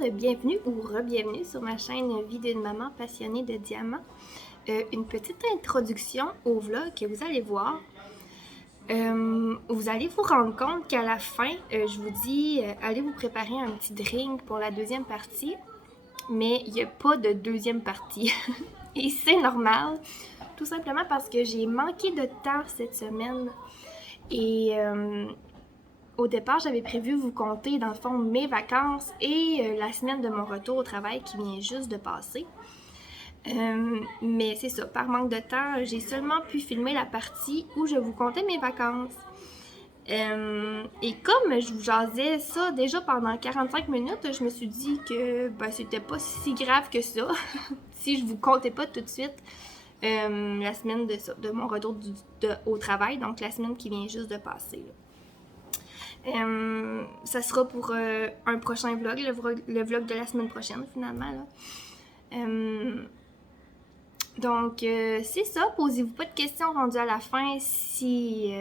monde, bienvenue ou re-bienvenue sur ma chaîne Vie d'une maman passionnée de diamants. Une petite introduction au vlog que vous allez voir. Vous allez vous rendre compte qu'à la fin, je vous dis, allez vous préparer un petit drink pour la deuxième partie, mais il n'y a pas de deuxième partie. Et c'est normal, tout simplement parce que j'ai manqué de temps cette semaine. Et au départ, j'avais prévu vous compter, dans le fond, mes vacances et la semaine de mon retour au travail qui vient juste de passer. Mais c'est ça, par manque de temps, j'ai seulement pu filmer la partie où je vous comptais mes vacances. Et comme je vous jasais ça déjà pendant 45 minutes, je me suis dit que c'était pas si grave que ça si je vous comptais pas tout de suite la semaine de mon retour au travail, donc la semaine qui vient juste de passer. Ça sera pour un prochain vlog, le vlog de la semaine prochaine finalement. Là. Donc, c'est ça. Posez-vous pas de questions rendues à la fin si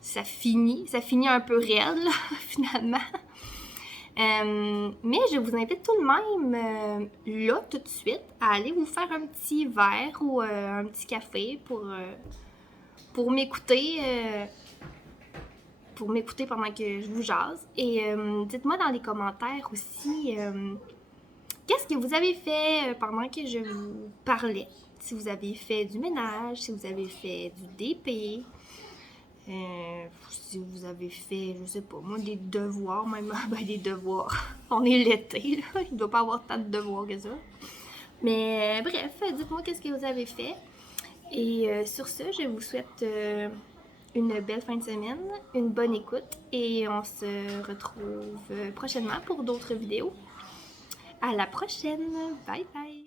ça finit. Ça finit un peu raide, là, finalement. Mais je vous invite tout de même, là, tout de suite, à aller vous faire un petit verre ou un petit café pour m'écouter. Pour m'écouter pendant que je vous jase. Et dites-moi dans les commentaires aussi qu'est-ce que vous avez fait pendant que je vous parlais. Si vous avez fait du ménage, si vous avez fait du DP, si vous avez fait, je sais pas, moi, des devoirs, même, des devoirs. On est l'été, là, il ne doit pas avoir tant de devoirs que ça. Mais bref, dites-moi qu'est-ce que vous avez fait. Et sur ce, je vous souhaite une belle fin de semaine, une bonne écoute et on se retrouve prochainement pour d'autres vidéos. À la prochaine! Bye bye!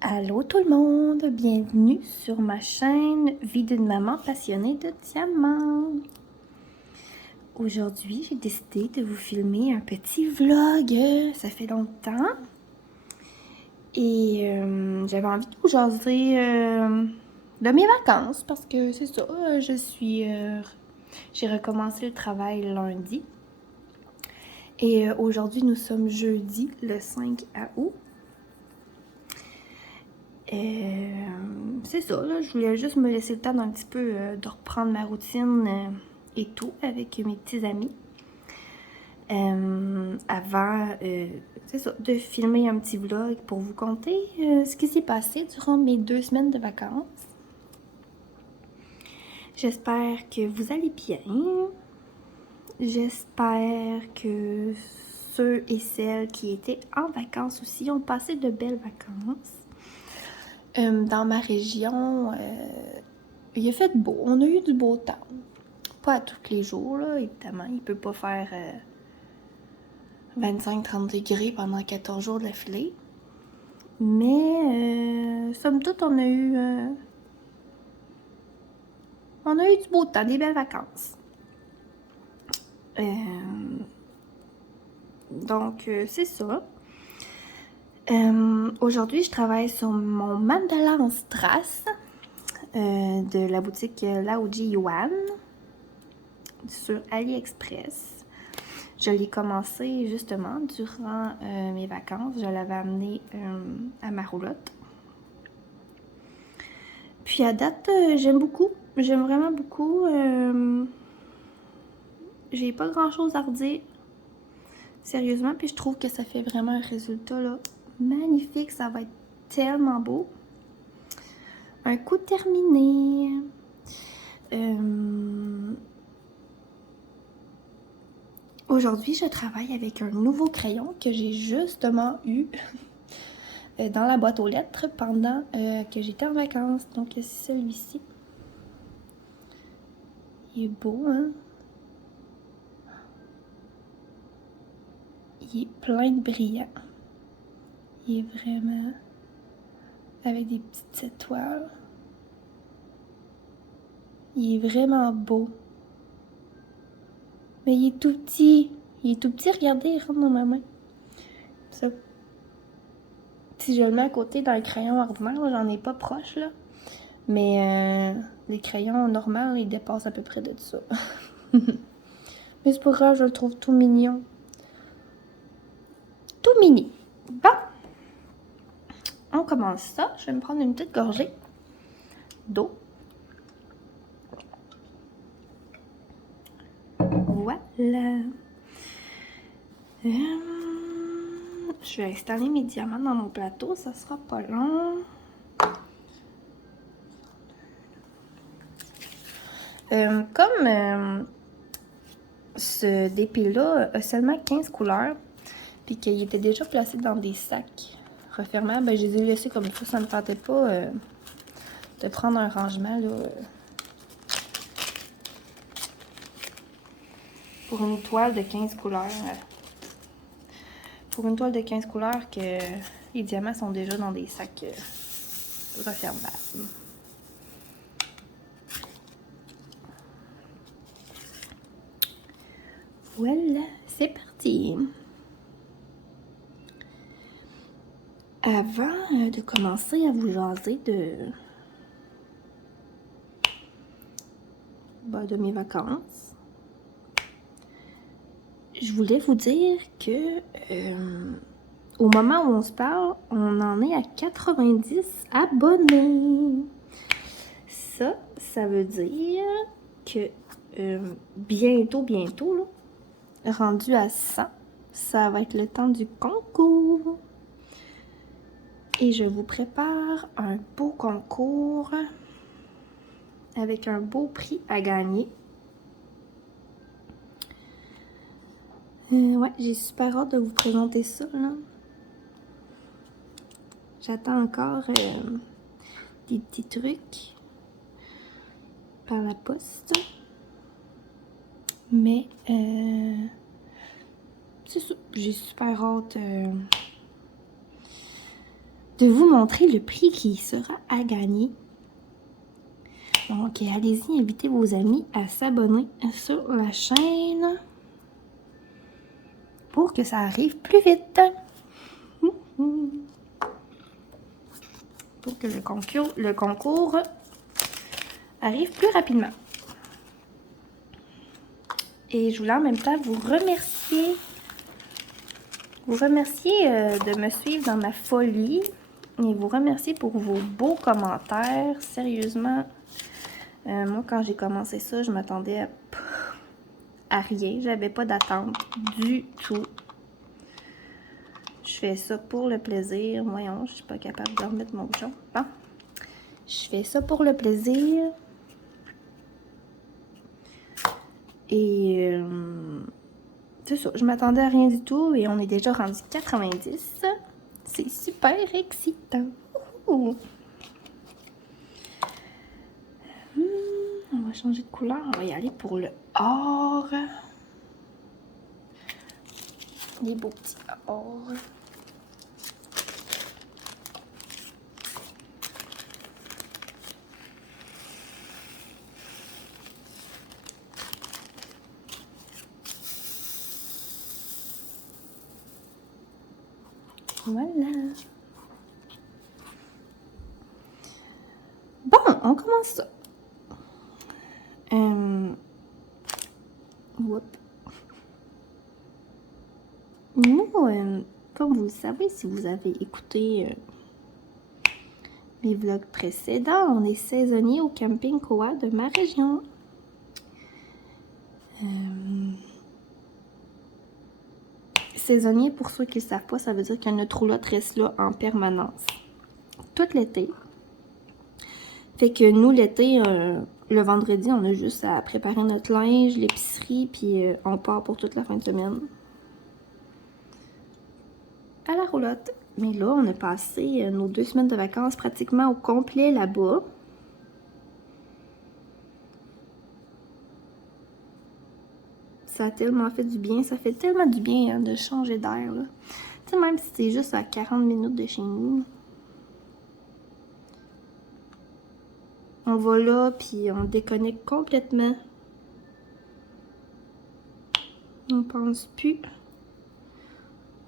Allô tout le monde! Bienvenue sur ma chaîne Vie d'une maman passionnée de diamants! Aujourd'hui, j'ai décidé de vous filmer un petit vlog. Ça fait longtemps. Et j'avais envie de vous jaser de mes vacances parce que c'est ça, j'ai recommencé le travail lundi. Et aujourd'hui, nous sommes jeudi, le 5 août. C'est ça, là, je voulais juste me laisser le temps d'un petit peu de reprendre ma routine et tout avec mes petits amis. Avant, c'est ça, de filmer un petit vlog pour vous conter ce qui s'est passé durant mes 2 semaines de vacances. J'espère que vous allez bien. J'espère que ceux et celles qui étaient en vacances aussi ont passé de belles vacances. Dans ma région, il a fait beau. On a eu du beau temps. Pas à tous les jours, là, évidemment. Il peut pas faire 25-30 degrés pendant 14 jours d'affilée. Mais, somme toute, on a eu du beau temps, des belles vacances. Donc, c'est ça. Aujourd'hui, je travaille sur mon mandala en strass de la boutique Laoji Yuan sur AliExpress. Je l'ai commencé justement durant mes vacances. Je l'avais amené à ma roulotte. Puis à date, j'aime beaucoup. J'aime vraiment beaucoup. J'ai pas grand chose à redire. Sérieusement, puis je trouve que ça fait vraiment un résultat là, magnifique. Ça va être tellement beau. Un coup terminé. Aujourd'hui, je travaille avec un nouveau crayon que j'ai justement eu dans la boîte aux lettres pendant que j'étais en vacances. Donc, c'est celui-ci. Il est beau, hein? Il est plein de brillants. Il est vraiment avec des petites étoiles. Il est vraiment beau. Mais il est tout petit. Il est tout petit, regardez, il rentre dans ma main. Ça. Si je le mets à côté d'un crayon ordinaire, j'en ai pas proche, là. Mais les crayons normaux, ils dépassent à peu près de ça. Mais c'est pas grave, je le trouve tout mignon. tout mini. Bon, on commence ça. Je vais me prendre une petite gorgée d'eau. Voilà. Je vais installer mes diamants dans mon plateau, ça sera pas long. Comme ce dépile-là a seulement 15 couleurs, puis qu'il était déjà placé dans des sacs refermables, ben, je les ai laissés comme ça. Ça ne me tentait pas de prendre un rangement là, pour une toile de 15 couleurs. Pour une toile de 15 couleurs que les diamants sont déjà dans des sacs refermables. Voilà, c'est parti. Avant de commencer à vous jaser de mes vacances, je voulais vous dire que au moment où on se parle, on en est à 90 abonnés. Ça veut dire que bientôt, là, rendu à 100, ça va être le temps du concours. Et je vous prépare un beau concours avec un beau prix à gagner. Ouais, j'ai super hâte de vous présenter ça, là. J'attends encore des petits trucs par la poste. Mais, c'est ça, j'ai super hâte de vous montrer le prix qui sera à gagner. Donc, allez-y, invitez vos amis à s'abonner sur la chaîne pour que ça arrive plus vite. Pour que le concours arrive plus rapidement. Et je voulais en même temps vous remercier de me suivre dans ma folie et vous remercier pour vos beaux commentaires. Sérieusement, moi quand j'ai commencé ça, je m'attendais à rien. J'avais pas d'attente du tout. Je fais ça pour le plaisir. Voyons, je suis pas capable de remettre mon bouchon. Bon. Je fais ça pour le plaisir. Et c'est ça, je m'attendais à rien du tout et on est déjà rendu 90. C'est super excitant. On va changer de couleur. On va y aller pour le or. Les beaux petits or. Voilà. Bon, on commence ça. Nous, comme vous le savez, si vous avez écouté mes vlogs précédents, on est saisonnier au camping Koa de ma région. Saisonnier, pour ceux qui ne le savent pas, ça veut dire que notre roulotte reste là en permanence. Tout l'été. Fait que nous, l'été, le vendredi, on a juste à préparer notre linge, l'épicerie, puis on part pour toute la fin de semaine. À la roulotte. Mais là, on a passé nos 2 semaines de vacances pratiquement au complet là-bas. Ça a tellement fait du bien. Ça fait tellement du bien de changer d'air, là. Tu sais, même si c'est juste à 40 minutes de chez nous. On va là, puis on déconnecte complètement. On pense plus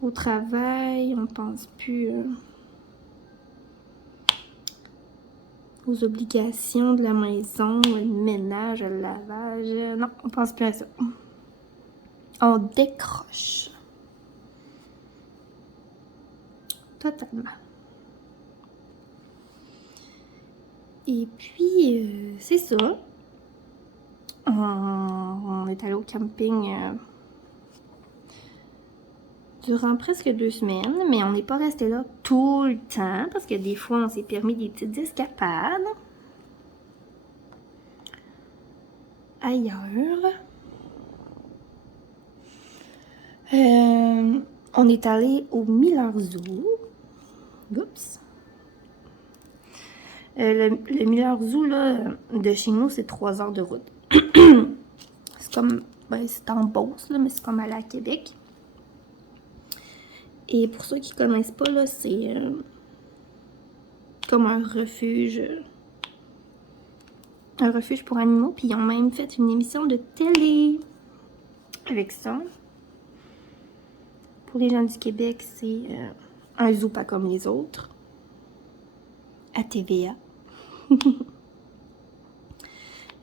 au travail, on pense plus aux obligations de la maison, le ménage, le lavage. Non, on pense plus à ça. On décroche. totalement. Et puis, c'est ça. On est allé au camping durant presque 2 semaines, mais on n'est pas resté là tout le temps parce que des fois, on s'est permis des petites escapades ailleurs. On est allé au Miller Zoo. Oups. Le Miller Zoo, là, de chez nous, c'est 3 heures de route. C'est comme, ben, c'est en Beauce, là, mais c'est comme aller à Québec. Et pour ceux qui connaissent pas, là, c'est comme un refuge pour animaux. Puis ils ont même fait une émission de télé avec ça. Pour les gens du Québec, c'est un zoo pas comme les autres. À TVA.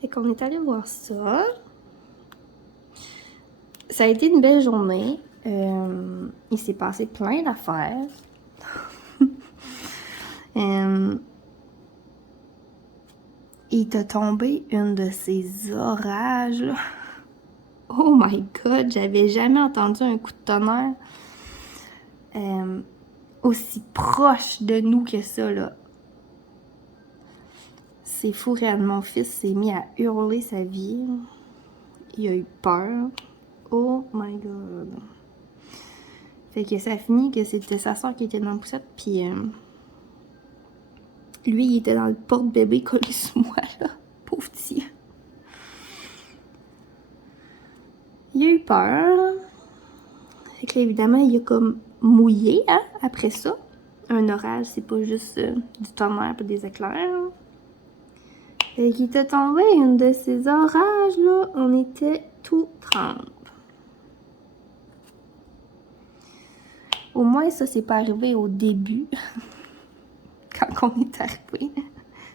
Fait qu'on est allé voir ça. Ça a été une belle journée. Il s'est passé plein d'affaires. Il t'a tombé une de ces orages, là. Oh my God, j'avais jamais entendu un coup de tonnerre aussi proche de nous que ça, là. C'est fou, réellement. Mon fils s'est mis à hurler sa vie. Il a eu peur. Oh my God. Fait que ça a fini que c'était sa soeur qui était dans la poussette, puis lui, il était dans le porte-bébé collé sous moi, là. Pauvre petit. Il a eu peur. Fait que là, évidemment, il a comme mouillé, hein, après ça. Un orage, c'est pas juste du tonnerre et des éclairs. Fait qu'il était tombé une de ces orages, là. On était tout trempe. Au moins, ça, c'est pas arrivé au début. Quand on est arrivé.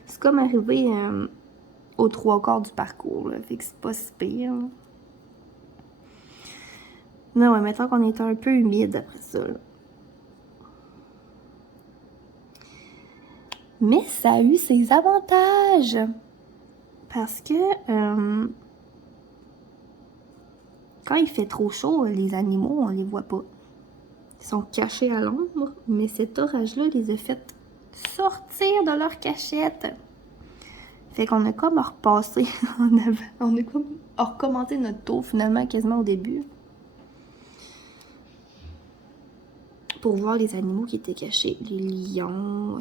C'est comme arrivé aux 3/4 du parcours, là. Fait que c'est pas si pire. Mais ouais, mettons qu'on était un peu humide après ça, là. Mais ça a eu ses avantages. Parce que quand il fait trop chaud, les animaux, on les voit pas. Ils sont cachés à l'ombre, mais cet orage-là les a fait sortir de leur cachette. Fait qu'on a comme repassé en avant. On a comme recommencé notre tour finalement quasiment au début. Pour voir les animaux qui étaient cachés. Les lions.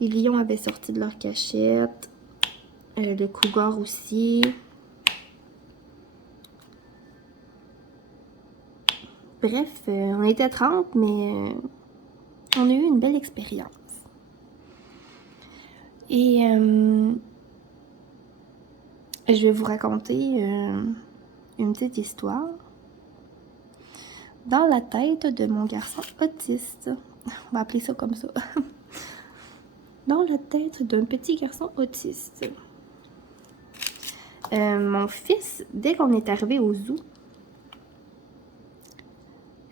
Les lions avaient sorti de leur cachette. Le cougar aussi. Bref, on était 30, mais on a eu une belle expérience. Et je vais vous raconter une petite histoire. Dans la tête de mon garçon autiste. On va appeler ça comme ça. Dans la tête d'un petit garçon autiste. Mon fils, dès qu'on est arrivé au zoo,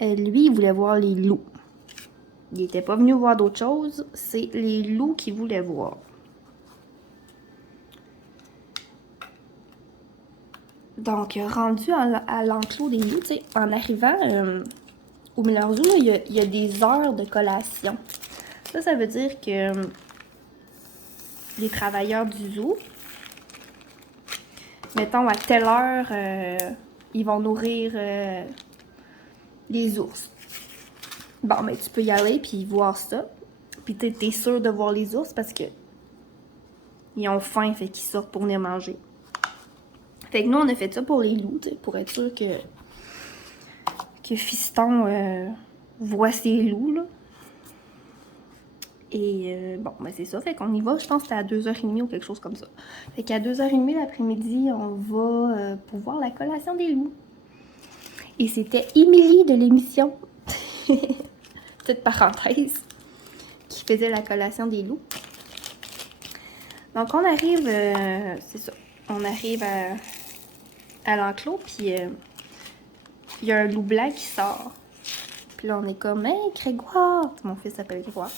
lui, il voulait voir les loups. Il n'était pas venu voir d'autres choses, c'est les loups qu'il voulait voir. Donc, rendu à l'enclos des loups, en arrivant au Miller Zoo, il y a des heures de collation. Ça veut dire que les travailleurs du zoo, mettons à telle heure, ils vont nourrir les ours. Bon, mais tu peux y aller puis voir ça. Puis t'es sûr de voir les ours parce que ils ont faim, fait qu'ils sortent pour venir manger. Fait que nous, on a fait ça pour les loups, pour être sûr que Fiston voit ces loups, là. Et bon, ben c'est ça. Fait qu'on y va, je pense que c'était à 2h30 ou quelque chose comme ça. Fait qu'à 2h30 l'après-midi, on va pour voir la collation des loups. Et c'était Émilie de l'émission, petite parenthèse, qui faisait la collation des loups. Donc on arrive, c'est ça, on arrive à l'enclos, puis il y a un loup blanc qui sort. Puis là, on est comme, hey, Grégoire! Mon fils s'appelle Grégoire.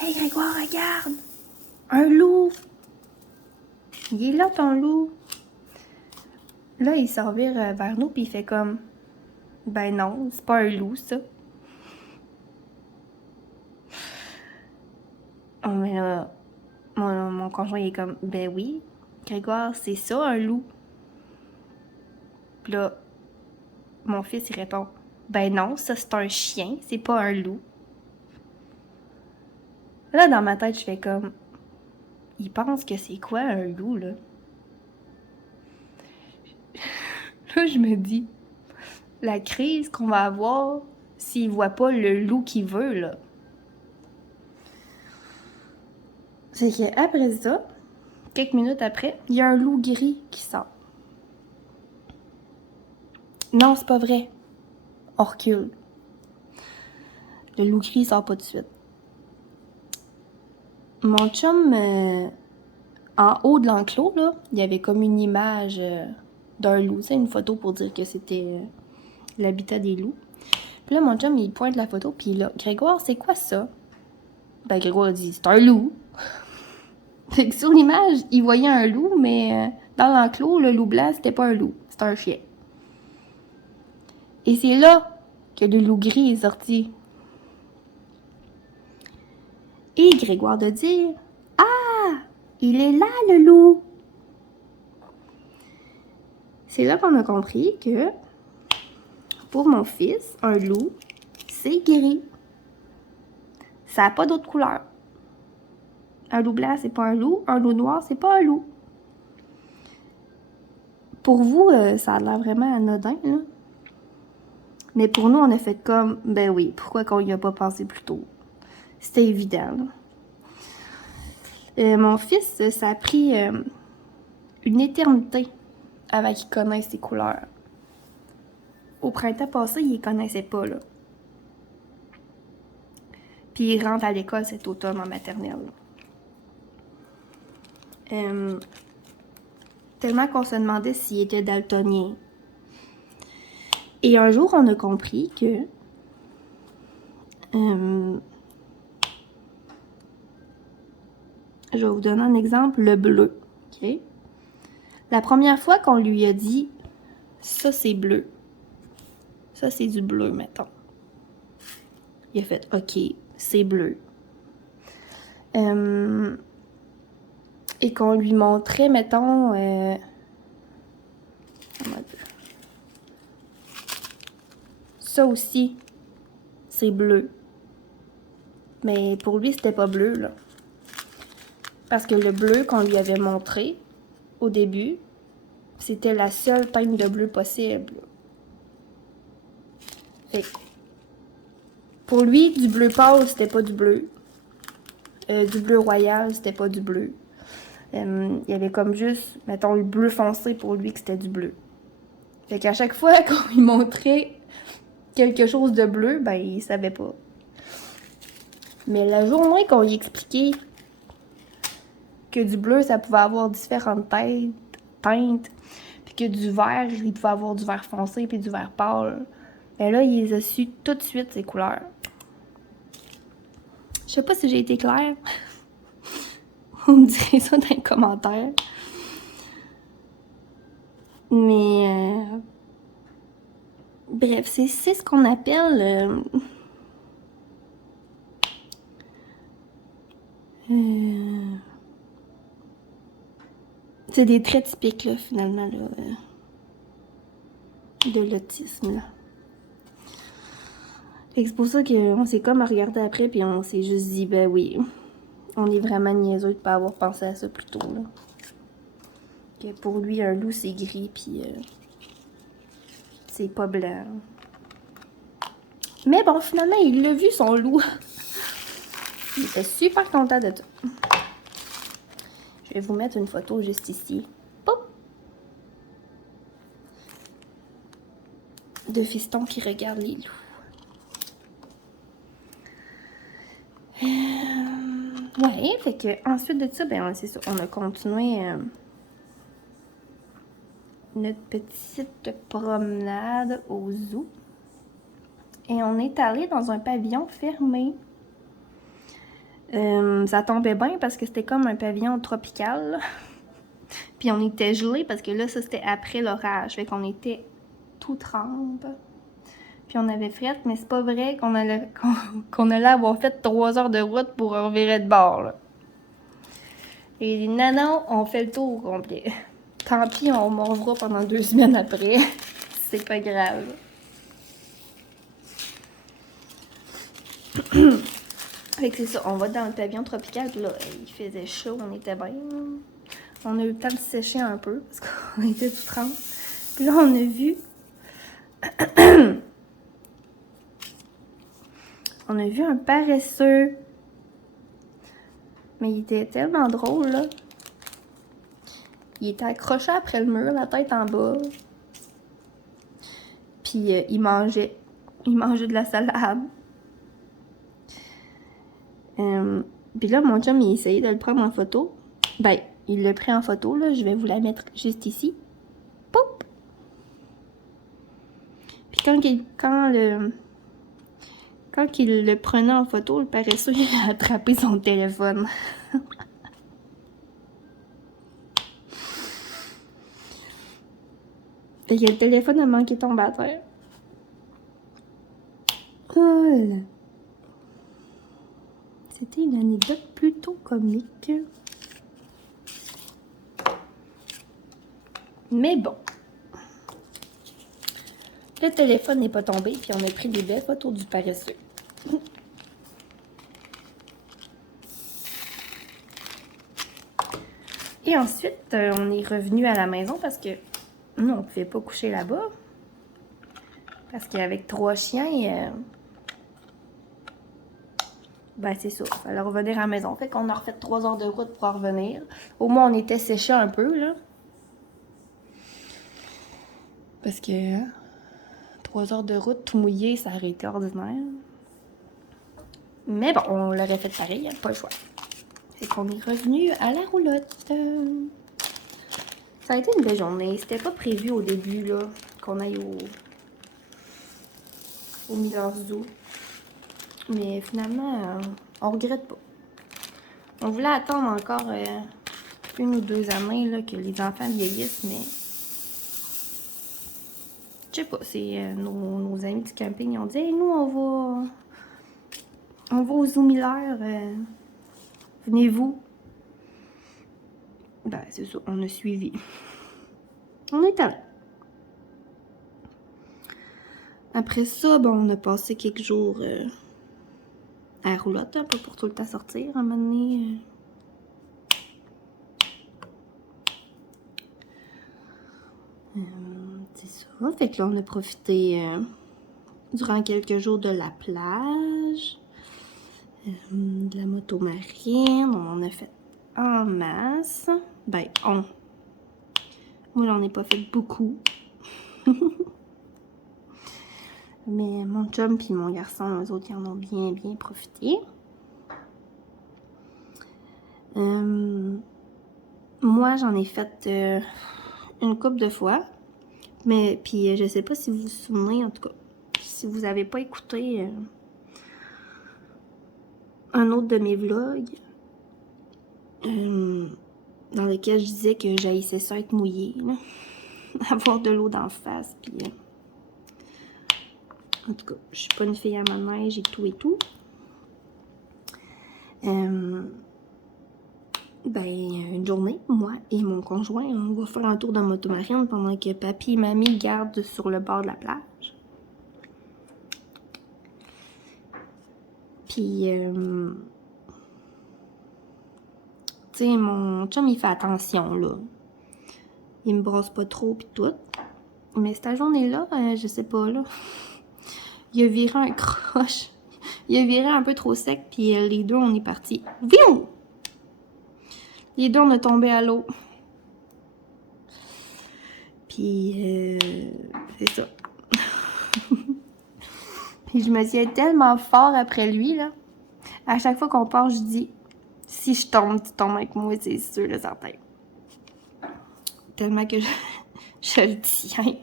Hey, Grégoire, regarde! Un loup! Il est là, ton loup! Là, il s'en vire vers nous, puis il fait comme, ben non, c'est pas un loup, ça. Oh, mais là, mon conjoint, il est comme, ben oui, Grégoire, c'est ça, un loup. Puis là, mon fils, il répond, ben non, ça, c'est un chien, c'est pas un loup. Là, dans ma tête, je fais comme, il pense que c'est quoi un loup, là? Là, je me dis, la crise qu'on va avoir s'il voit pas le loup qu'il veut, là. C'est qu'après ça, quelques minutes après, il y a un loup gris qui sort. Non, c'est pas vrai. On recule. Le loup gris sort pas tout de suite. Mon chum, en haut de l'enclos, là, il y avait comme une image d'un loup. C'est une photo pour dire que c'était l'habitat des loups. Puis là, mon chum, il pointe la photo, puis là, Grégoire, c'est quoi ça? Ben, Grégoire a dit, c'est un loup. Fait que sur l'image, il voyait un loup, mais dans l'enclos, le loup blanc, c'était pas un loup, c'était un chien. Et c'est là que le loup gris est sorti. Et Grégoire de dire, ah, il est là, le loup. C'est là qu'on a compris que, pour mon fils, un loup, c'est gris. Ça n'a pas d'autre couleur. Un loup blanc, c'est pas un loup. Un loup noir, c'est pas un loup. Pour vous, ça a l'air vraiment anodin, là. Mais pour nous, on a fait comme, ben oui, pourquoi qu'on y a pas pensé plus tôt? C'était évident, là. Mon fils, ça a pris une éternité avant qu'il connaisse ses couleurs. Au printemps passé, il les connaissait pas, là. Puis il rentre à l'école cet automne en maternelle. Tellement qu'on se demandait s'il était daltonien. Et un jour, on a compris que je vais vous donner un exemple, le bleu. Okay? La première fois qu'on lui a dit « ça, c'est bleu », ça, c'est du bleu, mettons. Il a fait « ok, c'est bleu ». Et qu'on lui montrait, mettons, ça aussi, c'est bleu. Mais pour lui, c'était pas bleu, là. Parce que le bleu qu'on lui avait montré au début, c'était la seule teinte de bleu possible. Fait que, pour lui, du bleu pâle, c'était pas du bleu. Du bleu royal, c'était pas du bleu. Il y avait comme juste, mettons, le bleu foncé pour lui que c'était du bleu. Fait qu'à chaque fois qu'on lui montrait quelque chose de bleu, ben, il savait pas. Mais la journée qu'on lui expliquait que du bleu, ça pouvait avoir différentes teintes, puis que du vert, il pouvait avoir du vert foncé puis du vert pâle, ben là, il les a su tout de suite, ces couleurs. Je sais pas si j'ai été claire. Vous me direz ça dans les commentaires. Mais... bref, c'est ce qu'on appelle... c'est des traits typiques, là, finalement, là, de l'autisme, là. C'est pour ça qu'on s'est comme regardé après, puis on s'est juste dit, ben oui, on est vraiment niaiseux de pas avoir pensé à ça plus tôt, là. Que pour lui, un loup, c'est gris, puis c'est pas blanc. Mais bon, finalement, il l'a vu, son loup. Il était super content de ça. Je vais vous mettre une photo juste ici. Pop! De fiston qui regarde les loups. Ouais, fait que ensuite de ça, ben c'est ça, on a continué notre petite promenade au zoo. Et on est allé dans un pavillon fermé. Ça tombait bien parce que c'était comme un pavillon tropical, là. Puis on était gelés parce que là, ça c'était après l'orage. Fait qu'on était tout trempe. Puis on avait fret, mais c'est pas vrai qu'on allait avoir fait 3 heures de route pour revirer de bord, là. Et non, on fait le tour au complet. Tant pis, on m'en revoit pendant 2 semaines après. C'est pas grave. Fait que c'est ça, on va dans le pavillon tropical, puis là, il faisait chaud, on était bien. On a eu le temps de sécher un peu, parce qu'on était tout trempe. Puis là, on a vu... on a vu un paresseux. Mais il était tellement drôle, là. Il était accroché après le mur, la tête en bas. Puis il mangeait. Il mangeait de la salade. Puis là, mon chum, il essayait de le prendre en photo. Ben, il l'a pris en photo, là. Je vais vous la mettre juste ici. Poup! Puis quand il le prenait en photo, le paresseux, il a attrapé son téléphone. Fait que le téléphone a manqué de tomber à terre. Oh là. C'était une anecdote plutôt comique. Mais bon. Le téléphone n'est pas tombé, puis on a pris des belles photos du paresseux. Et ensuite, on est revenu à la maison parce que nous, on ne pouvait pas coucher là-bas. Parce qu'avec 3 chiens, ben c'est ça, il fallait revenir à la maison. Fait qu'on a refait 3 heures de route pour en revenir. Au moins, on était séchés un peu, là. Parce que 3 heures de route tout mouillé, ça aurait été ordinaire. Mais bon, on l'aurait fait pareil, il n'y a pas le choix. Fait qu'on est revenu à la roulotte. Ça a été une belle journée. C'était pas prévu au début, là, qu'on aille au Miller Zoo. Mais finalement, on regrette pas. On voulait attendre encore 1 ou 2 années là, que les enfants vieillissent, mais je sais pas, c'est nos amis du camping, ils ont dit hey, nous on va au Zoo Miller, venez-vous. Ben c'est ça, on a suivi. On est allé. Après ça, bon, on a passé quelques jours à la roulotte, hein, pas pour tout le temps sortir, à un moment donné. C'est ça. Fait que là, on a profité durant quelques jours de la plage, de la moto marine. On en a fait en masse. Ben, moi, j'en ai pas fait beaucoup. Mais mon chum puis mon garçon, eux autres, ils en ont bien, bien profité. Moi, j'en ai fait une couple de fois. Mais, puis, je sais pas si vous vous souvenez, en tout cas, si vous avez pas écouté un autre de mes vlogs, dans lequel je disais que j'haïssais ça être mouillée, là. Avoir de l'eau d'en face, puis... en tout cas, je suis pas une fille à manège et tout et tout. Ben, une journée, moi et mon conjoint, on va faire un tour de motomarine pendant que papy et mamie gardent sur le bord de la plage. Puis, tu sais, mon chum, il fait attention, là. Il me brosse pas trop, pis tout. Mais cette journée-là, je sais pas, là, il a viré un croche. Il a viré un peu trop sec, puis les deux, on est partis. Viou! Les deux, on est tombés à l'eau. Puis, c'est ça. Puis je me tiens tellement fort après lui, là. À chaque fois qu'on part, je dis, si je tombe, tu tombes avec moi, c'est sûr, le certain. Tellement que je le tiens.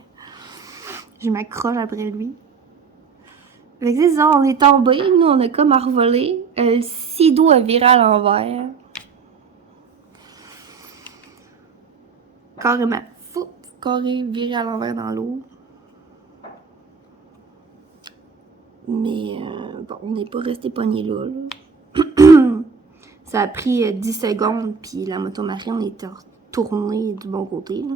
Je m'accroche après lui. Fait que c'est ça, on est tombé, nous on a comme envolé. Le sido a viré à l'envers. Carrément. Fou! Carré viré à l'envers dans l'eau. Mais bon, on n'est pas resté pogné là. Ça a pris 10 secondes, puis la motomarine était retournée du bon côté. Là.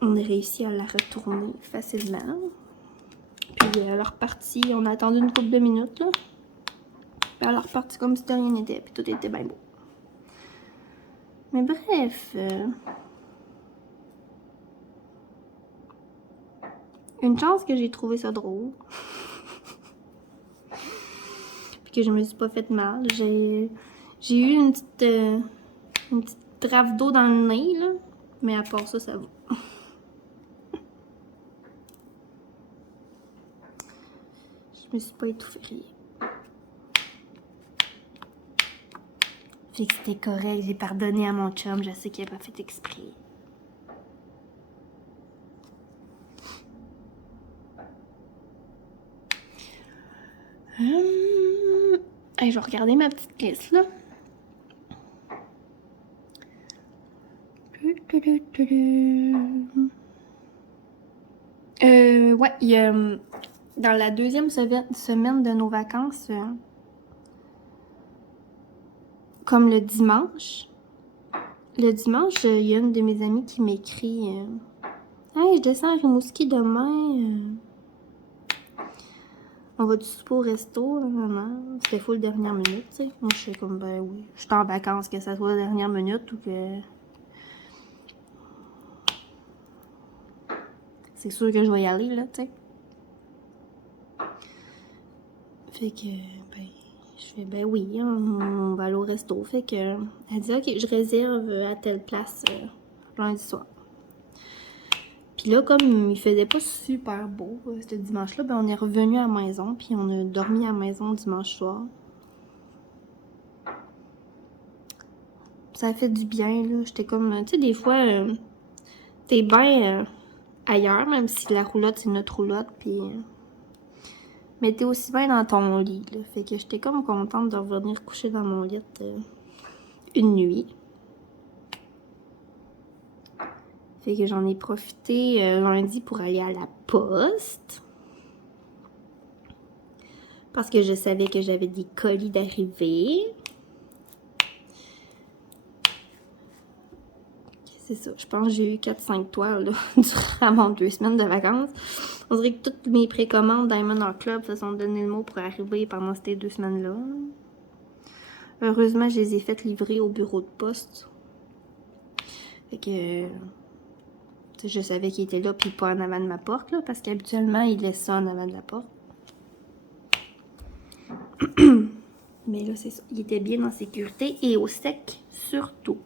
On a réussi à la retourner facilement. Puis elle est repartie, on a attendu une couple de minutes. Là. Puis elle est repartie comme si de rien n'était, puis tout était bien beau. Mais bref. Une chance que j'ai trouvé ça drôle. Puis que je me suis pas fait mal. J'ai eu une petite trave d'eau dans le nez, là. Mais à part ça, ça va. Je me suis pas étouffée. Fait que c'était correct. J'ai pardonné à mon chum. Je sais qu'il a pas fait exprès. Hey, je vais regarder ma petite liste, là. Ouais, il y a, dans la deuxième semaine de nos vacances, comme le dimanche, il y a une de mes amies qui m'écrit Hey, je descends à Rimouski demain. On va du souper au resto, là, maman. C'était full dernière minute, tu sais. Moi, je suis comme, ben oui. Je suis en vacances, que ça soit la dernière minute ou que. C'est sûr que je vais y aller, là, tu sais. Fait que, ben, je fais, ben oui, on va aller au resto. Fait que, elle dit, ok, je réserve à telle place lundi soir. Puis là, comme il faisait pas super beau ce dimanche-là, ben on est revenu à la maison, puis on a dormi à la maison dimanche soir. Ça a fait du bien, là. J'étais comme, tu sais, des fois, t'es bien ailleurs, même si la roulotte, c'est notre roulotte, puis... mais t'es aussi bien dans ton lit, là. Fait que j'étais comme contente de revenir coucher dans mon lit une nuit. Fait que j'en ai profité lundi pour aller à la poste. Parce que je savais que j'avais des colis d'arrivée. C'est ça, je pense que j'ai eu 4-5 toiles là, durant mon 2 semaines de vacances. On dirait que toutes mes précommandes Diamond Art Club se sont donné le mot pour arriver pendant ces 2 semaines-là. Heureusement, je les ai faites livrer au bureau de poste. Fait que... je savais qu'il était là, puis pas en avant de ma porte, là, parce qu'habituellement, il laisse ça en avant de la porte. Mais là, c'est ça. Il était bien en sécurité et au sec, surtout.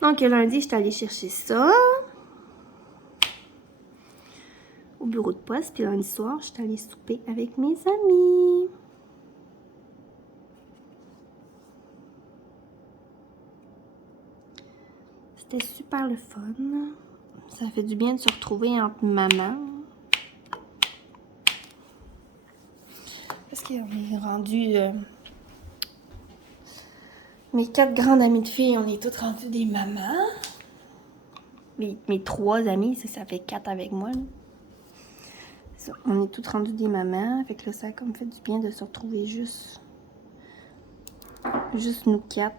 Donc, lundi, j'étais allée chercher ça au bureau de poste. Puis lundi soir, j'étais allée souper avec mes amis. C'était super le fun. Ça fait du bien de se retrouver entre mamans. Parce qu'on est rendu... mes 4 grandes amies de filles, on est toutes rendues des mamans. Mes 3 amies, ça fait 4 avec moi. Ça, on est toutes rendues des mamans. Fait que là, ça a comme fait du bien de se retrouver juste nous 4.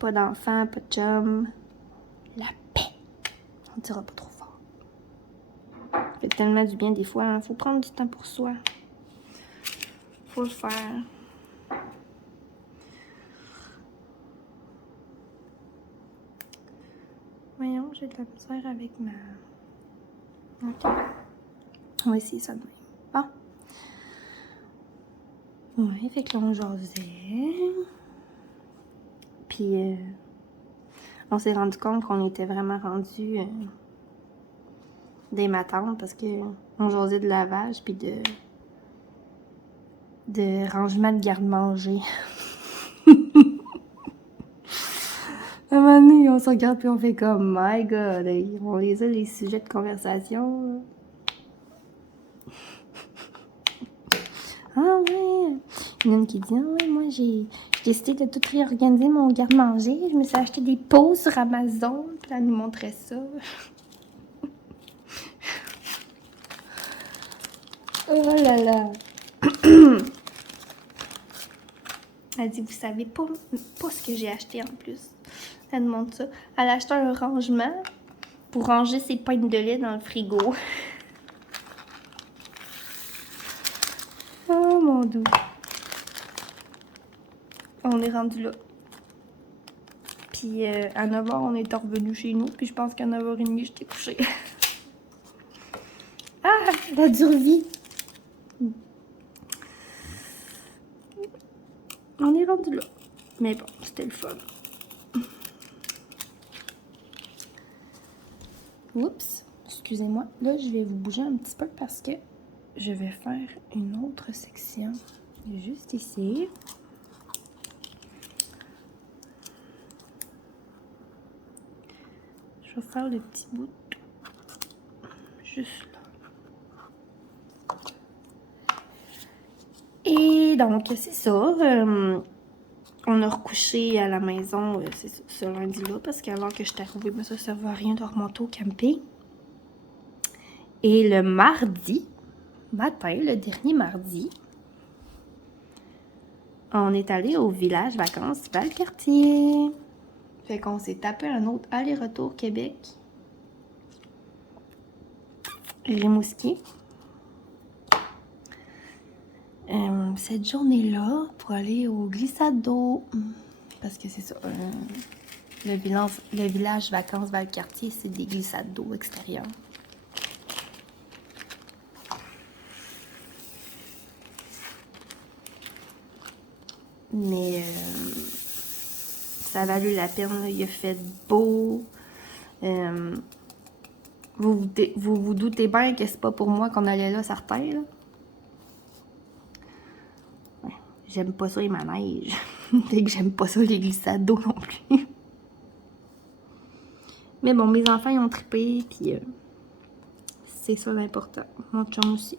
Pas d'enfants, pas de chum. La paix. On dira pas trop fort. Ça fait tellement du bien des fois. Hein. Faut prendre du temps pour soi. Faut le faire. Voyons, j'ai de la misère avec ma... Ok. On va essayer ça demain. Bon. Ouais, fait que là, on jasait. Puis, on s'est rendu compte qu'on était vraiment rendus des matantes parce que on jasait de lavage puis de rangement de garde-manger. À un moment donné, on se regarde puis on fait comme « My God! » On les a, les sujets de conversation. Ah ouais! Il y en a une qui dit, ah ouais, moi j'ai décidé de tout réorganiser mon garde-manger. Je me suis acheté des pots sur Amazon. Puis elle nous montrait ça. Oh là là! Elle dit, vous savez pas ce que j'ai acheté en plus. Elle nous montre ça. Elle a acheté un rangement pour ranger ses pintes de lait dans le frigo. Oh mon Dieu! On est rendu là. Puis à 9h, on est revenu chez nous. Puis je pense qu'à 9h30, j'étais couchée. Ah! La dure vie! On est rendu là. Mais bon, c'était le fun. Oups! Excusez-moi. Là, je vais vous bouger un petit peu parce que je vais faire une autre section. Juste ici. Je vais faire le petit bout. Juste là. Et donc, c'est ça. On a recouché à la maison ce lundi-là parce qu'avant que je suis arrivée, ben, ça ne servait à rien de remonter au camping. Et le mardi matin, le dernier mardi, on est allé au village vacances Valcartier. Fait qu'on s'est tapé un autre aller-retour Québec. Rimouski. Cette journée-là, pour aller au glissade d'eau. Parce que c'est ça. Le village vacances Valcartier, c'est des glissades d'eau extérieures. Mais ça a valu la peine. Là. Il a fait beau. Vous vous doutez bien que c'est pas pour moi qu'on allait là, certains. Là. Ouais, j'aime pas ça les manèges. Fait que j'aime pas ça les glissades d'eau non plus. Mais bon, mes enfants ils ont trippé, puis c'est ça l'important. Mon chum aussi.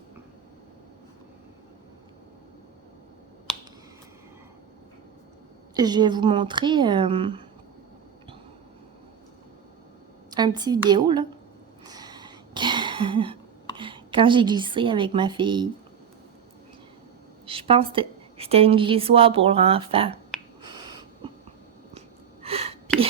Je vais vous montrer un petit vidéo là. Quand j'ai glissé avec ma fille. Je pense que c'était une glissoire pour l'enfant. Puis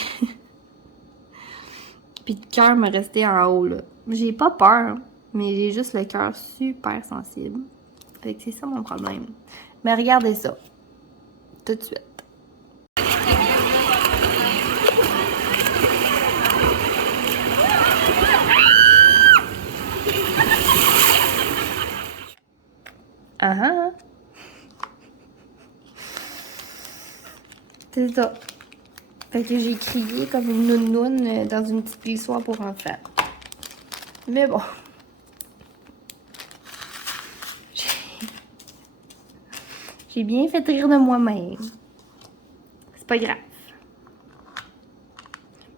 le cœur me restait en haut, là. J'ai pas peur, mais j'ai juste le cœur super sensible. Fait que c'est ça mon problème. Mais regardez ça. Tout de suite. Ah ah! C'est ça. Fait que j'ai crié comme une nounoune dans une petite glissoire pour enfants. Mais bon. J'ai bien fait rire de moi-même. C'est pas grave.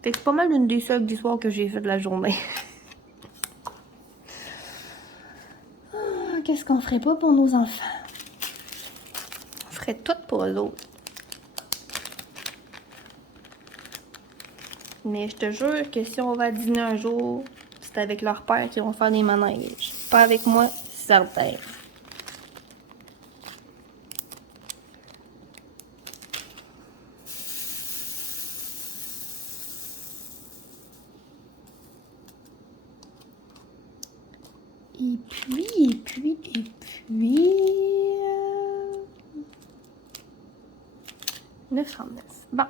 Fait que c'est pas mal une des seules glissoires que j'ai fait de la journée. Qu'est-ce qu'on ferait pas pour nos enfants? On ferait tout pour eux autres. Mais je te jure que si on va dîner un jour, c'est avec leur père qu'ils vont faire des manèges. Pas avec moi, c'est certain. Et puis... 9,39. Bon.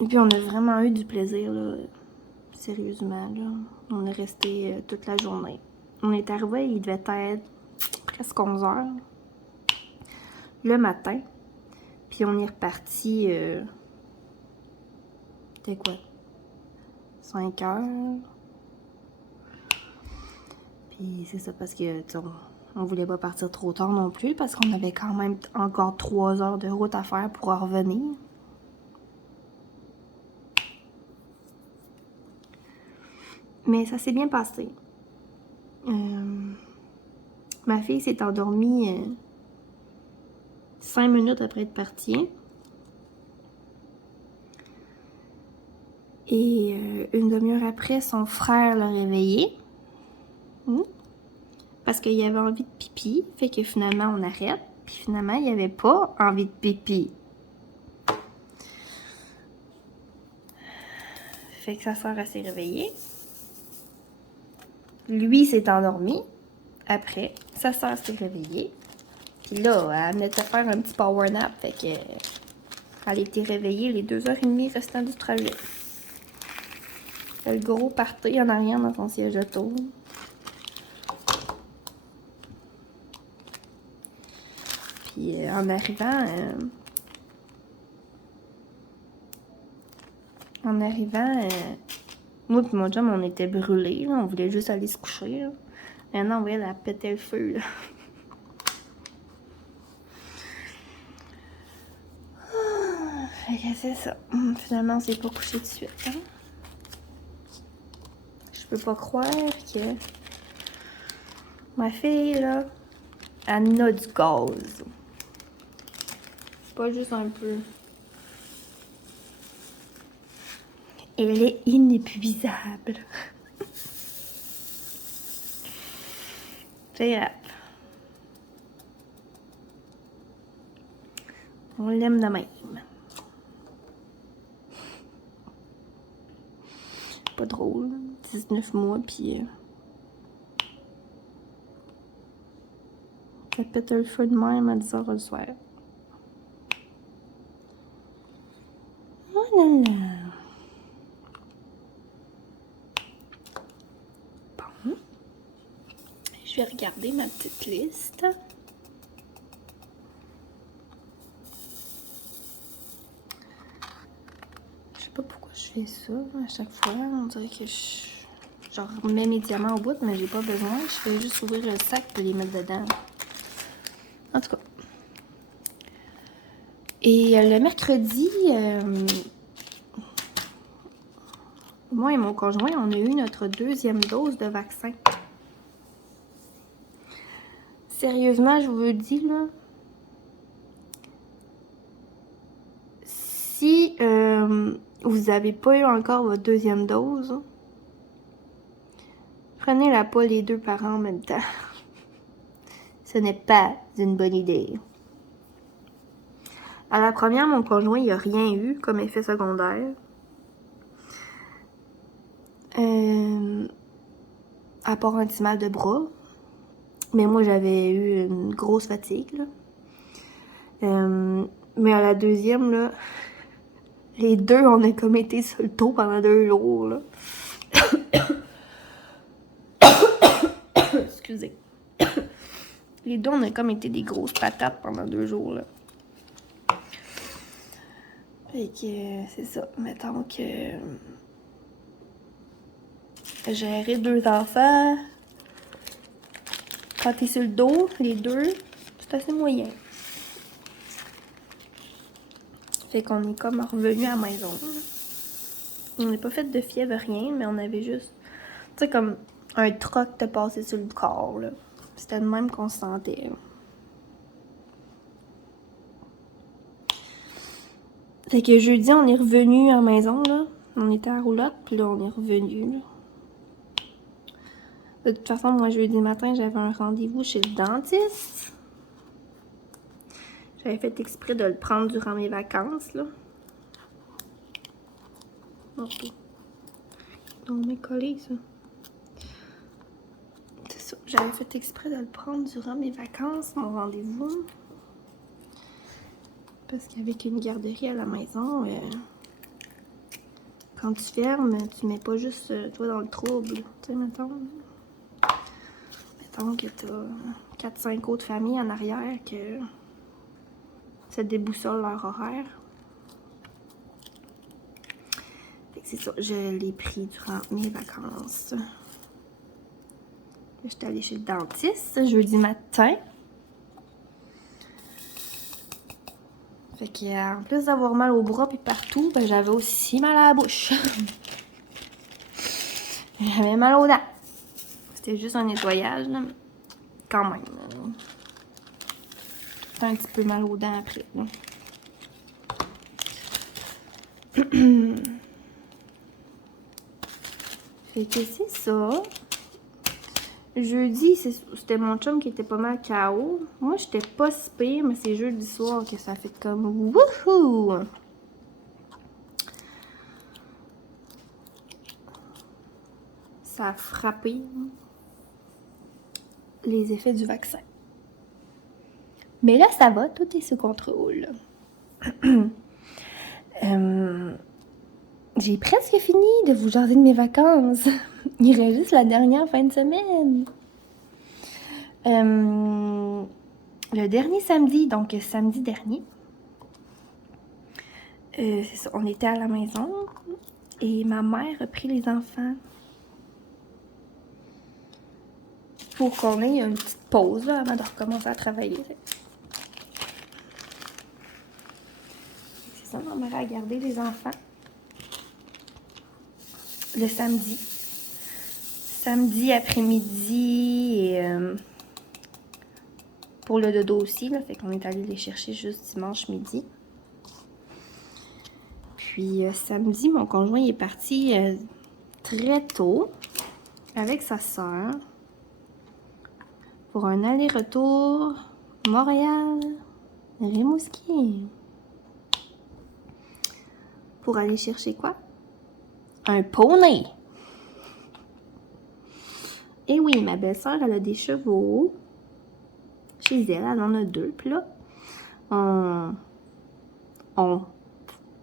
Et puis on a vraiment eu du plaisir, là. Sérieusement, là. On est resté toute la journée. On est arrivé, il devait être presque 11 heures le matin. Puis on est reparti... c'était quoi? 5 heures. Puis c'est ça parce que on voulait pas partir trop tard non plus parce qu'on avait quand même encore 3 heures de route à faire pour en revenir. Mais ça s'est bien passé. Ma fille s'est endormie 5 minutes après être partie. Et une demi-heure après, son frère l'a réveillée. Parce qu'il avait envie de pipi. Fait que finalement, on arrête. Puis finalement, il n'y avait pas envie de pipi. Fait que sa soeur, elle s'est réveillée. Lui s'est endormi. Après, sa soeur s'est réveillée. Puis là, elle venait de se faire un petit power nap. Fait que elle était réveillée les 2h30 restant du trajet. Le gros party en arrière dans son siège auto. Puis en arrivant, moi et mon chum, on était brûlés. On voulait juste aller se coucher. Là. Maintenant, on voyait la péter le feu. Là. Fait que c'est ça. Finalement, on s'est pas couché de suite. Hein? Je peux pas croire que ma fille, là, elle a du gaz. Pas juste un peu. Elle est inépuisable. C'est grave. On l'aime de même. Pas drôle. 19 mois, puis ça pète le feu de même à 10h le soir. Oh là là. Bon. Je vais regarder ma petite liste. Je sais pas pourquoi je fais ça à chaque fois. On dirait que je remets mes diamants au bout, mais j'ai pas besoin. Je fais juste ouvrir le sac et les mettre dedans. En tout cas. Et le mercredi, moi et mon conjoint, on a eu notre 2e dose de vaccin. Sérieusement, je vous le dis, là. Si vous n'avez pas eu encore votre 2e dose, prenez-la pas les 2 par an en même temps. Ce n'est pas une bonne idée. À la première, mon conjoint, il n'a rien eu comme effet secondaire. À part un petit mal de bras. Mais moi, j'avais eu une grosse fatigue. Là. Mais à la 2e, là, les 2, on a comme été sur le dos pendant 2 jours. Là. Excusez. Les 2, on a comme été des grosses patates pendant 2 jours. Là. Fait que c'est ça. Mettons que gérer 2 enfants, quand t'es sur le dos, les 2, c'est assez moyen. Fait qu'on est comme revenu à la maison. On n'a pas fait de fièvre, rien, mais on avait juste, tu sais, comme un troc te passer sur le corps, là. C'était de même qu'on se sentait. Là. Fait que jeudi, on est revenu à la maison, là. On était à roulotte, puis là, on est revenu, là. De toute façon, moi, jeudi matin, j'avais un rendez-vous chez le dentiste. J'avais fait exprès de le prendre durant mes vacances, là. Ok. Donc, mes collés, ça. C'est ça. J'avais fait exprès de le prendre durant mes vacances, mon rendez-vous. Parce qu'avec une garderie à la maison, quand tu fermes, tu mets pas juste toi dans le trouble. Tu sais, mettons que t'as 4-5 autres familles en arrière que ça déboussole leur horaire. Fait que c'est ça, je l'ai pris durant mes vacances. J'étais allée chez le dentiste jeudi matin. Fait que, en plus d'avoir mal au bras et partout, ben, j'avais aussi mal à la bouche. J'avais mal aux dents. C'était juste un nettoyage, là. quand même. T'as un petit peu mal aux dents après. Là. Fait que c'est ça. Jeudi, c'était mon chum qui était pas mal KO. Moi, j'étais pas si pire, mais c'est jeudi soir que ça fait comme wouhou! Ça a frappé les effets du vaccin. Mais là, ça va, tout est sous contrôle. J'ai presque fini de vous jaser de mes vacances. Il reste juste la dernière fin de semaine. Le dernier samedi, donc samedi dernier, c'est ça, on était à la maison et ma mère a pris les enfants pour qu'on ait une petite pause là, avant de recommencer à travailler. C'est ça, ma mère a gardé les enfants le samedi. Samedi après-midi et pour le dodo aussi, là, fait qu'on est allé les chercher juste dimanche midi. Puis samedi, mon conjoint il est parti très tôt avec sa soeur pour un aller-retour Montréal-Rimouski. Pour aller chercher quoi? Un poney! Et oui, ma belle-sœur, elle a des chevaux. Chez elle, elle en a 2. Puis là,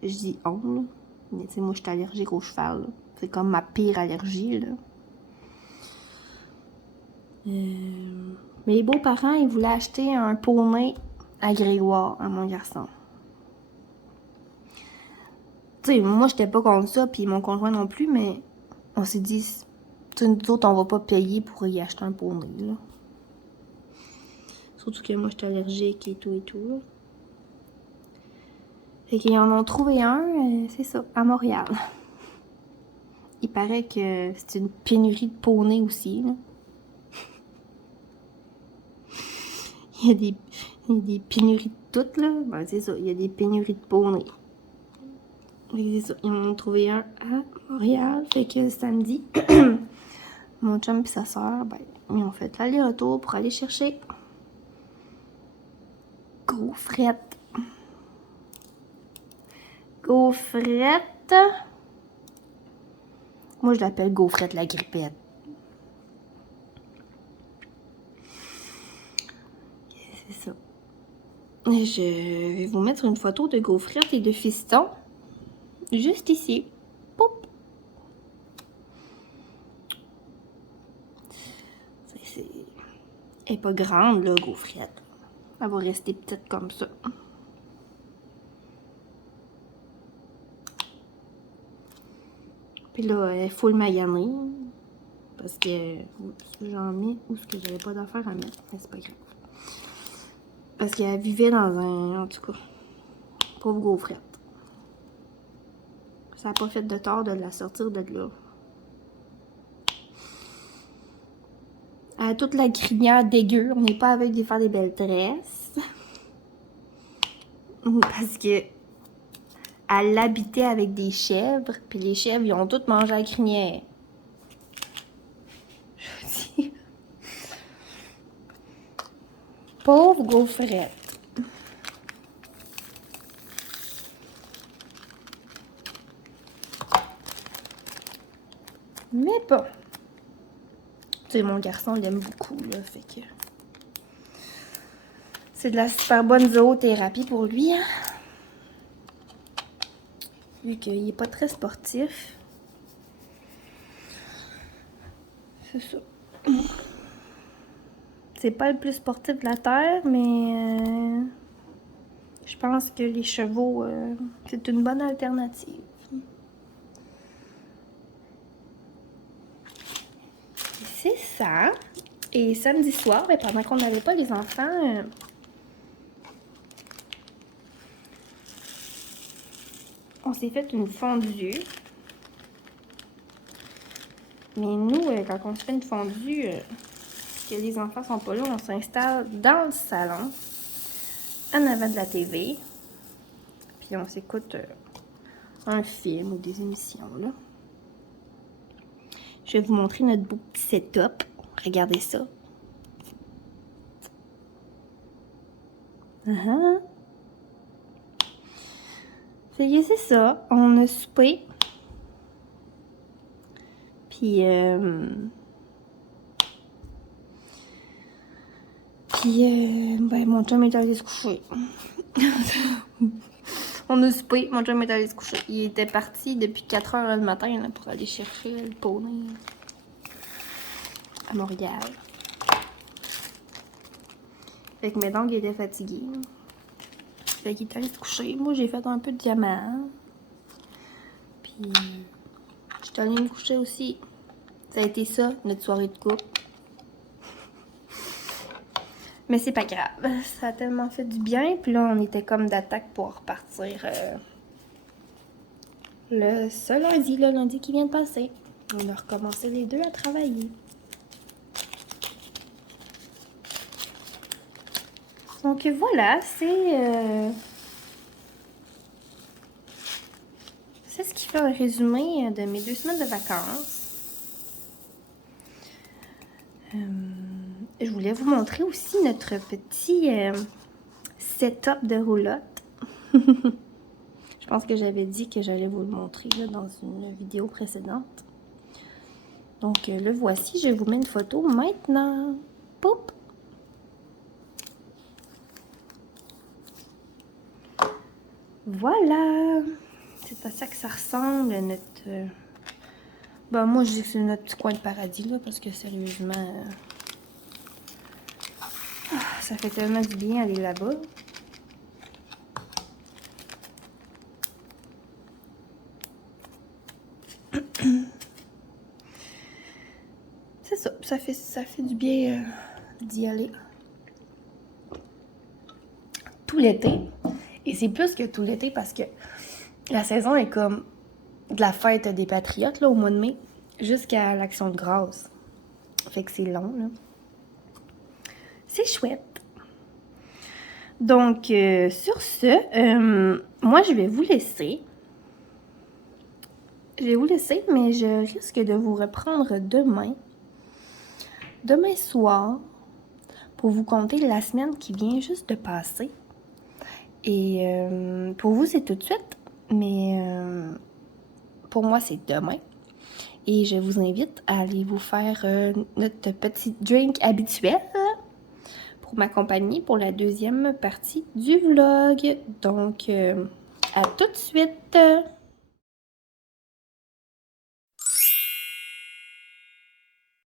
je dis on, là. Mais tu sais, moi, je suis allergique au cheval, là. C'est comme ma pire allergie, là. Mes beaux-parents, ils voulaient acheter un poney à Grégoire, à mon garçon. Tu sais, moi, j'étais pas contre ça, puis mon conjoint non plus, mais on s'est dit, nous autres, on va pas payer pour y acheter un poney, là. Surtout que moi, je suis allergique et tout, là. Fait qu'ils en ont trouvé un, c'est ça, à Montréal. Il paraît que c'est une pénurie de poneys aussi, là. Il y a des pénuries de toutes, là. Ben, c'est ça, il y a des pénuries de poneys. C'est ça, ils en ont trouvé un à Montréal. Fait que samedi, mon chum et sa soeur, ben, ils ont fait l'aller-retour pour aller chercher Gaufrette. Gaufrette. Moi, je l'appelle Gaufrette la grippette. C'est ça. Je vais vous mettre une photo de Gaufrette et de Fiston. Juste ici. Poup. Elle est pas grande, là, Gaufrette. Elle va rester petite comme ça. Puis là, elle est full maganée. Parce que... Oups, j'en mets où est-ce que j'avais pas d'affaire à mettre. Mais c'est pas grave. Parce qu'elle vivait dans un... En tout cas, pauvre Gaufrette. Ça n'a pas fait de tort de la sortir de là. Elle a toute la crinière dégueu. On n'est pas avec de faire des belles tresses. Parce que... Elle habitait avec des chèvres. Puis les chèvres, ils ont toutes mangé la crinière. Je dis... Pauvre Gaufrette. Mais bon. Tu sais, mon garçon l'aime beaucoup, là. Fait que... C'est de la super bonne zoothérapie pour lui, hein. Vu qu'il n'est pas très sportif. C'est ça. C'est pas le plus sportif de la Terre, mais je pense que les chevaux, c'est une bonne alternative. C'est ça. Et samedi soir, ben, pendant qu'on n'avait pas les enfants, on s'est fait une fondue. Mais nous, quand on se fait une fondue, que les enfants sont pas là, on s'installe dans le salon, en avant de la TV, puis on s'écoute un film ou des émissions, là. Je vais vous montrer notre beau petit setup. Regardez ça. Fait que c'est ça. On a soupé. Puis, ben, mon chum est allé se coucher. On a soupé, mon chum est allé se coucher. Il était parti depuis 4 heures le matin là, pour aller chercher le poney à Montréal. Fait que mes dents étaient fatiguées. Fait qu'il est allé se coucher. Moi, j'ai fait un peu de diamant. Puis, j'étais allée me coucher aussi. Ça a été ça, notre soirée de couple. Mais c'est pas grave. Ça a tellement fait du bien. Puis là, on était comme d'attaque pour repartir le lundi qui vient de passer. On a recommencé les deux à travailler. Donc voilà, c'est ce qui fait un résumé de mes 2 semaines de vacances. Je voulais vous montrer aussi notre petit setup de roulotte. Je pense que j'avais dit que j'allais vous le montrer là, dans une vidéo précédente. Donc le voici, je vous mets une photo maintenant. Poup! Voilà! C'est à ça que ça ressemble, notre... Ben, moi, je dis que c'est notre petit coin de paradis, là, parce que, sérieusement... ça fait tellement du bien aller là-bas. C'est ça, ça fait du bien d'y aller. Tout l'été. Et c'est plus que tout l'été, parce que la saison est comme de la fête des Patriotes, là, au mois de mai, jusqu'à l'Action de grâce. Fait que c'est long, là. C'est chouette. Donc, sur ce, moi, je vais vous laisser. Mais je risque de vous reprendre demain soir, pour vous conter la semaine qui vient juste de passer. Et pour vous, c'est tout de suite, mais pour moi, c'est demain. Et je vous invite à aller vous faire notre petit drink habituel pour m'accompagner pour la deuxième partie du vlog. Donc, à tout de suite!